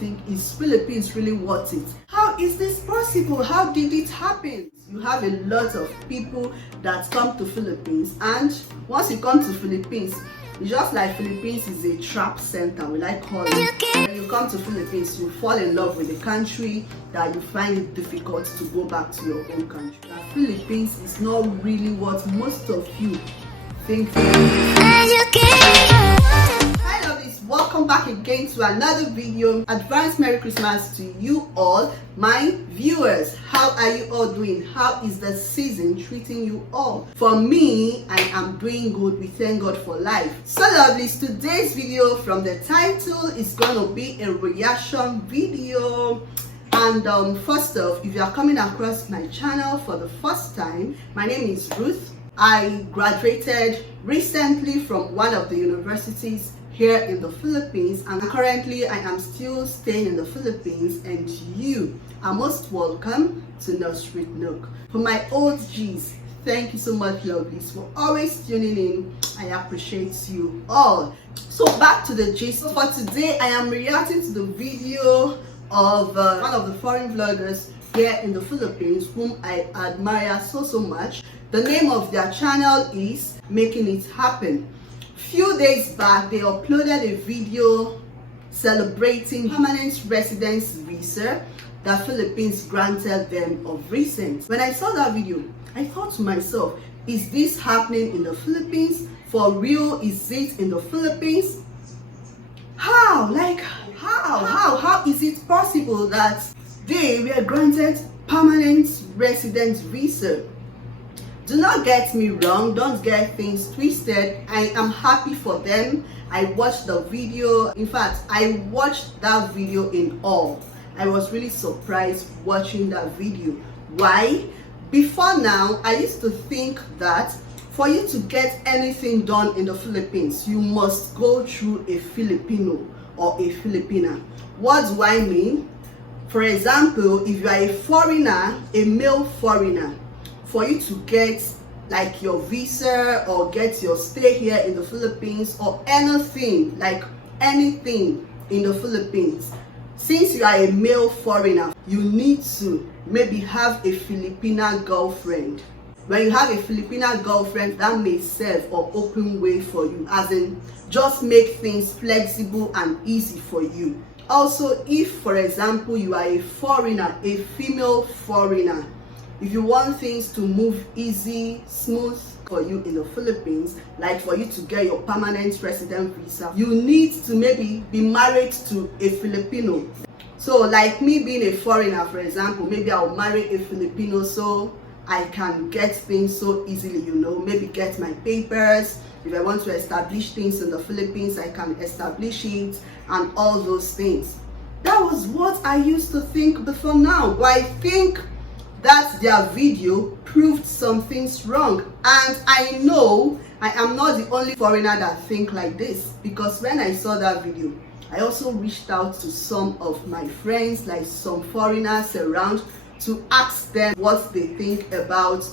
think, is Philippines really worth it? How is this possible? How did it happen? You have a lot of people that come to Philippines, and once you come to Philippines, it's just like Philippines is a trap center, we like calling it. When you come to Philippines, you fall in love with the country that you find it difficult to go back to your own country. That Philippines is not really what most of you think. Hi lovelies, welcome back again to another video. Advance Merry Christmas to you all, my viewers. How are you all doing? How is the season treating you all? For me, I am doing good. We thank God for life. So lovelies, today's video, from the title, is going to be a reaction video. And first off, if you are coming across my channel for the first time, my name is Ruth. I graduated recently from one of the universities here in the Philippines, and currently I am still staying in the Philippines, and you are most welcome to No Street Nook. For my old G's, thank you so much lovelies for always tuning in. I appreciate you all. So back to the gist. For today, I am reacting to the video of one of the foreign vloggers here in the Philippines whom I admire so much. The name of their channel is Making It Happen. Few days back, they uploaded a video celebrating permanent residence visa that Philippines granted them of recent. When I saw that video, I thought to myself, is this happening in the Philippines? For real, is it in the Philippines? How? Like, how is it possible that they were granted permanent residence visa? Do not get me wrong, don't get things twisted. I am happy for them. I watched the video. In fact, I watched that video in awe. I was really surprised watching that video. Why? Before now, I used to think that for you to get anything done in the Philippines, you must go through a Filipino or a Filipina. What do I mean? For example, if you are a foreigner, a male foreigner, for you to get like your visa or get your stay here in the Philippines or anything, like anything in the Philippines, since you are a male foreigner, you need to maybe have a Filipina girlfriend. When you have a Filipina girlfriend, that may serve or open way for you, as in just make things flexible and easy for you. Also, if for example you are a foreigner, a female foreigner, if you want things to move easy, smooth for you in the Philippines, like for you to get your permanent resident visa, you need to maybe be married to a Filipino. So like me being a foreigner, for example, maybe I'll marry a Filipino so I can get things so easily, you know, maybe get my papers. If I want to establish things in the Philippines, I can establish it and all those things. That was what I used to think before now, but I think that their video proved some things wrong, and I know I am not the only foreigner that think like this, because when I saw that video, I also reached out to some of my friends, like some foreigners around, to ask them what they think about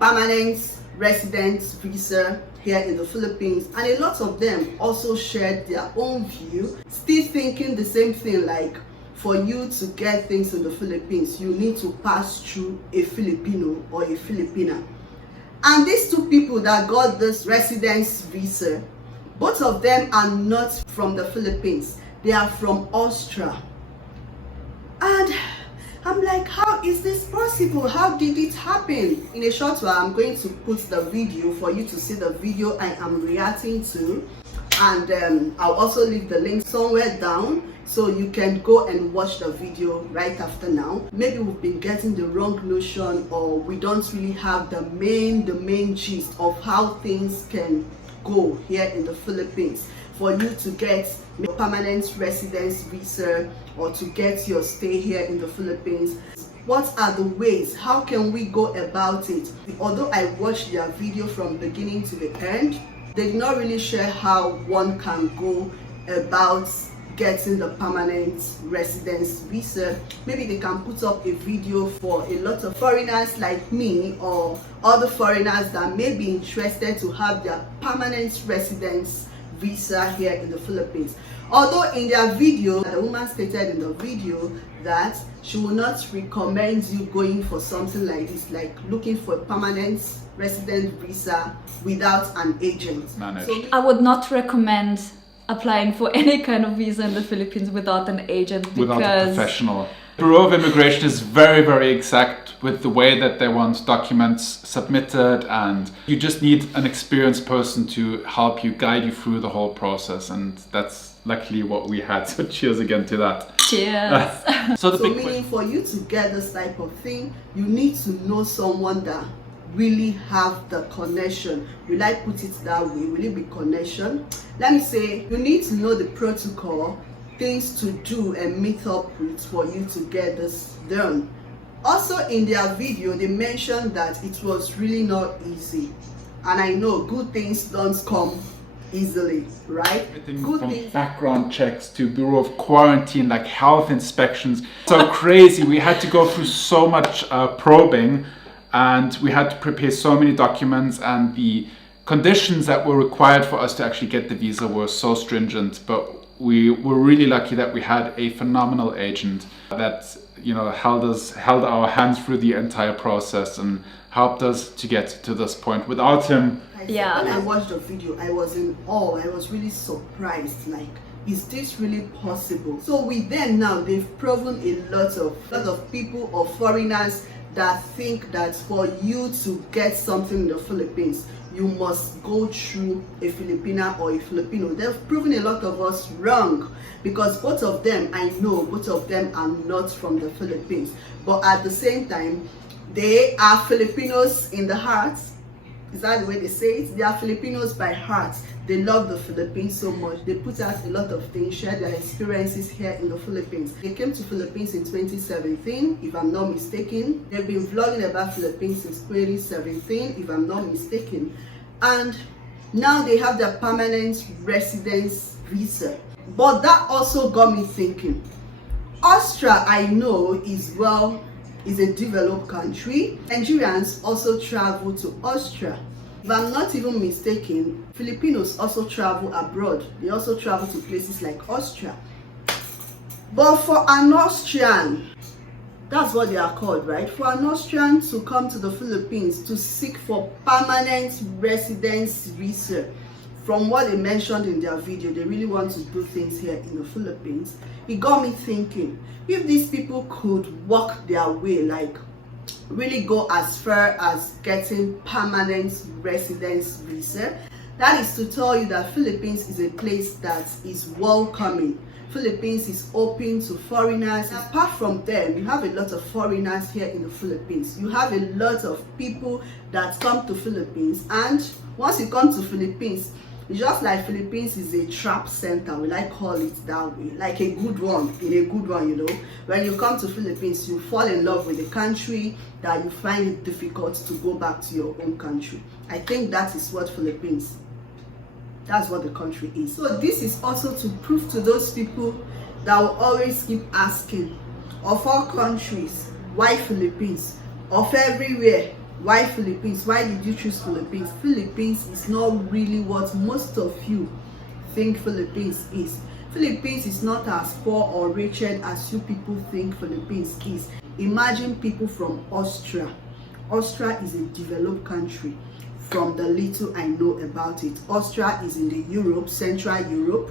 permanent residence visa here in the Philippines, and a lot of them also shared their own view, still thinking the same thing, like for you to get things in the Philippines, you need to pass through a Filipino or a Filipina. And these two people that got this residence visa, both of them are not from the Philippines. They are from Austria. And I'm like, how is this possible? How did it happen? In a short while, I'm going to put the video for you to see the video I am reacting to. And I'll also leave the link somewhere down so you can go and watch the video right after now. Maybe we've been getting the wrong notion, or we don't really have the main gist of how things can go here in the Philippines for you to get a permanent residence visa or to get your stay here in the Philippines. What are the ways? How can we go about it? Although I watched their video from beginning to the end, they did not really share how one can go about getting the permanent residence visa. Maybe they can put up a video for a lot of foreigners like me or other foreigners that may be interested to have their permanent residence visa here in the Philippines. Although in their video, the woman stated in the video that she will not recommend you going for something like this, like looking for a permanent resident visa without an agent. So I would not recommend applying for any kind of visa in the Philippines without an agent, because without a professional. Bureau of Immigration is very, very exact with the way that they want documents submitted, and you just need an experienced person to help you, guide you through the whole process, and that's luckily what we had. So cheers again to that. Cheers. So meaning for you to get this type of thing, you need to know someone that really have the connection. Will I put it that way? Will it be connection? Let me say, you need to know the protocol, things to do and meet up with for you to get this done. Also in their video, they mentioned that it was really not easy. And I know good things don't come easily, right? Everything from background checks to Bureau of Quarantine, like health inspections. So crazy. We had to go through so much probing, and we had to prepare so many documents, and the conditions that were required for us to actually get the visa were so stringent. But we were really lucky that we had a phenomenal agent that, you know, held our hands through the entire process and helped us to get to this point. Without him, yeah. When I watched the video, I was in awe. I was really surprised. Like, is this really possible? So with them now, they've proven a lot of people or foreigners that think that for you to get something in the Philippines, you must go through a Filipina or a Filipino. They've proven a lot of us wrong, because both of them, I know both of them are not from the Philippines, but at the same time, they are Filipinos in the heart. Is that the way they say it? They are Filipinos by heart. They love the Philippines so much. They put out a lot of things, share their experiences here in the Philippines. They came to Philippines in 2017, if I'm not mistaken. They've been vlogging about Philippines since 2017, if I'm not mistaken. And now they have their permanent residence visa. But that also got me thinking. Austria, I know, is a developed country. Nigerians also travel to Austria. If I'm not even mistaken, Filipinos also travel abroad. They also travel to places like Austria. But for an Austrian, that's what they are called, right? For an Austrian to come to the Philippines to seek for permanent residence visa, from what they mentioned in their video, they really want to do things here in the Philippines. It got me thinking, if these people could walk their way, like really go as far as getting permanent residence visa, that is to tell you that Philippines is a place that is welcoming. Philippines is open to foreigners. Apart from them, you have a lot of foreigners here in the Philippines. You have a lot of people that come to Philippines, and once you come to Philippines, it's just like Philippines is a trap center, will I call it that way, like a good one, you know. When you come to Philippines, you fall in love with the country, that you find it difficult to go back to your own country. I think that is what Philippines, that's what the country is. So this is also to prove to those people that will always keep asking, of all countries, why Philippines? Of everywhere, why Philippines? Why did you choose Philippines? Philippines is not really what most of you think Philippines is. Philippines is not as poor or wretched as you people think Philippines is. Imagine people from Austria. Austria is a developed country. From the little I know about it, Austria is in the Europe, Central Europe.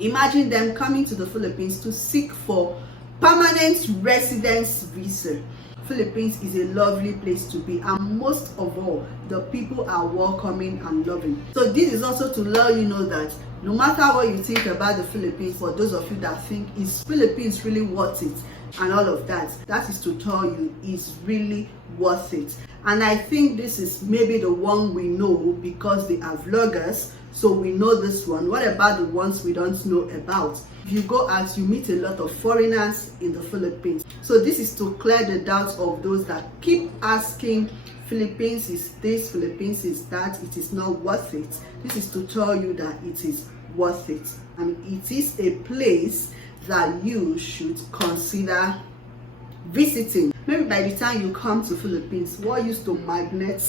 Imagine them coming to the Philippines to seek for permanent residence visa. Philippines is a lovely place to be, and most of all, the people are welcoming and loving. So this is also to let you know that no matter what you think about the Philippines, for those of you that think, is Philippines really worth it and all of that, that is to tell you it's really worth it. And I think this is maybe the one we know because they are vloggers, so we know this one. What about the ones we don't know about? If you go out, you meet a lot of foreigners in the Philippines. So this is to clear the doubts of those that keep asking, Philippines is this, Philippines is that, it is not worth it. This is to tell you that it is worth it. And it is a place that you should consider visiting. Maybe by the time you come to Philippines, what used to magnet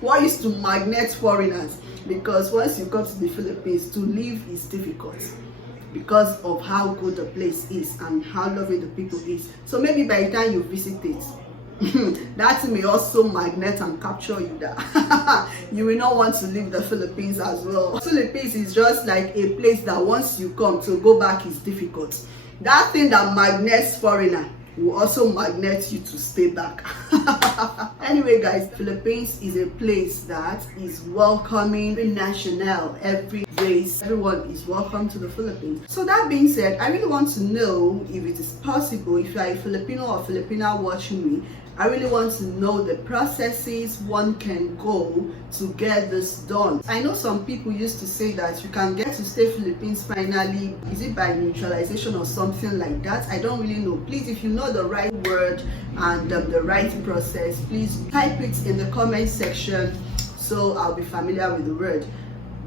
what used to magnet foreigners because once you come to the Philippines, to live is difficult because of how good the place is and how loving the people is. So maybe by the time you visit it, that may also magnet and capture you that you will not want to leave the Philippines as well. Philippines is just like a place that once you come, to go back is difficult. That thing that magnets foreigner will also magnet you to stay back. Anyway guys, Philippines is a place that is welcoming every national, every race, everyone is welcome to the Philippines. So that being said, I really want to know if it is possible, if you are a Filipino or Filipina watching me, I really want to know the processes one can go to get this done. I know some people used to say that you can get to stay Philippines finally, is it by neutralization or something like that? I don't really know. Please, if you know the right word and the right process, please type it in the comment section so I'll be familiar with the word.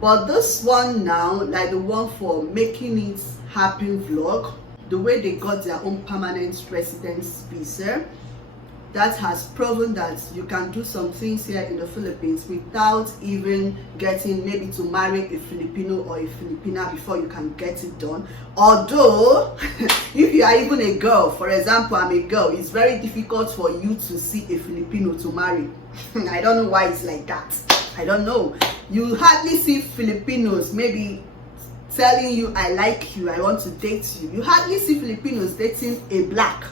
But this one now, like the one for making it happen vlog, the way they got their own permanent residence visa, that has proven that you can do some things here in the Philippines without even getting maybe to marry a Filipino or a Filipina before you can get it done. Although if you are even a girl, for example, I'm a girl, it's very difficult for you to see a Filipino to marry. I don't know why it's like that. I don't know. You hardly see Filipinos maybe telling you I like you, I want to date you. You hardly see Filipinos dating a black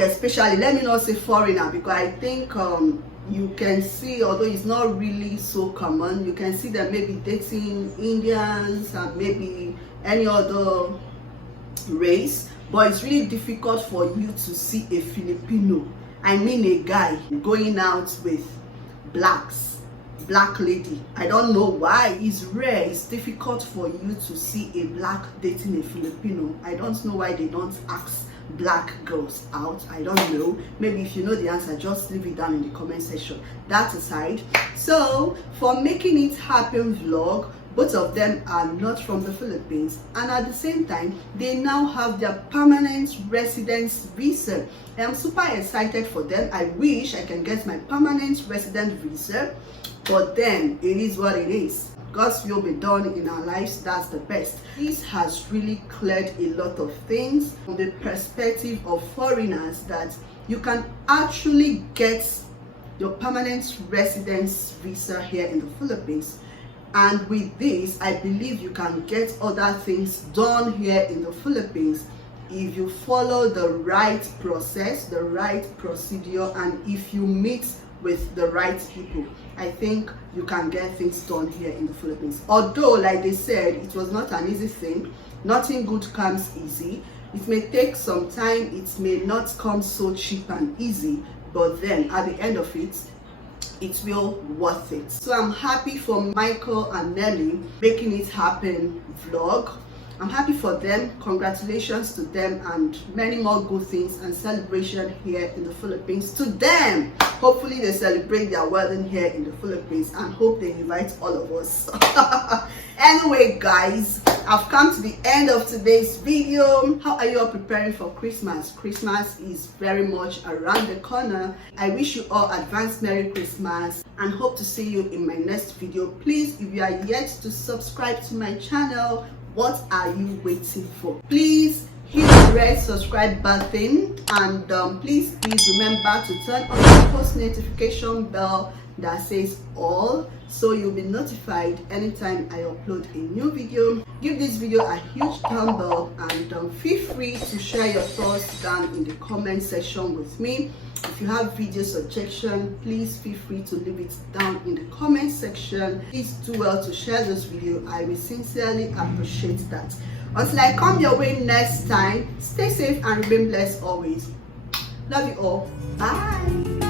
especially. Let me not say foreigner, because I think you can see, although it's not really so common, you can see them maybe dating Indians and maybe any other race, but it's really difficult for you to see a Filipino, I mean a guy, going out with black lady. I don't know why. It's rare, it's difficult for you to see a black dating a Filipino. I don't know why they don't ask black girls out. I don't know. Maybe if you know the answer, just leave it down in the comment section. That aside, so for making it happen vlog, both of them are not from the Philippines, and at the same time they now have their permanent residence visa. I am super excited for them. I wish I can get my permanent resident visa, but then it is what it is. God's will be done in our lives, that's the best. This has really cleared a lot of things from the perspective of foreigners, that you can actually get your permanent residence visa here in the Philippines. And with this, I believe you can get other things done here in the Philippines if you follow the right process, the right procedure, and if you meet with the right people. I think you can get things done here in the Philippines. Although, like they said, it was not an easy thing. Nothing good comes easy. It may take some time. It may not come so cheap and easy, but then at the end of it, it will worth it. So I'm happy for Michael and Nelly making it happen vlog. I'm happy for them. Congratulations to them, and many more good things and celebration here in the Philippines to them. Hopefully they celebrate their wedding here in the Philippines, and hope they invite all of us. Anyway guys, I've come to the end of today's video. How are you all preparing for Christmas? Christmas is very much around the corner. I wish you all advanced Merry Christmas and hope to see you in my next video. Please, if you are yet to subscribe to my channel, what are you waiting for? Please hit the red subscribe button, and please remember to turn on the post notification bell that says all, so you'll be notified anytime I upload a new video. Give this video a huge thumb up, and feel free to share your thoughts down in the comment section with me. If you have video suggestion, please feel free to leave it down in the comment section. Please do well to share this video. I will sincerely appreciate that. Until I come your way next time, stay safe and remain blessed always. Love you all. Bye.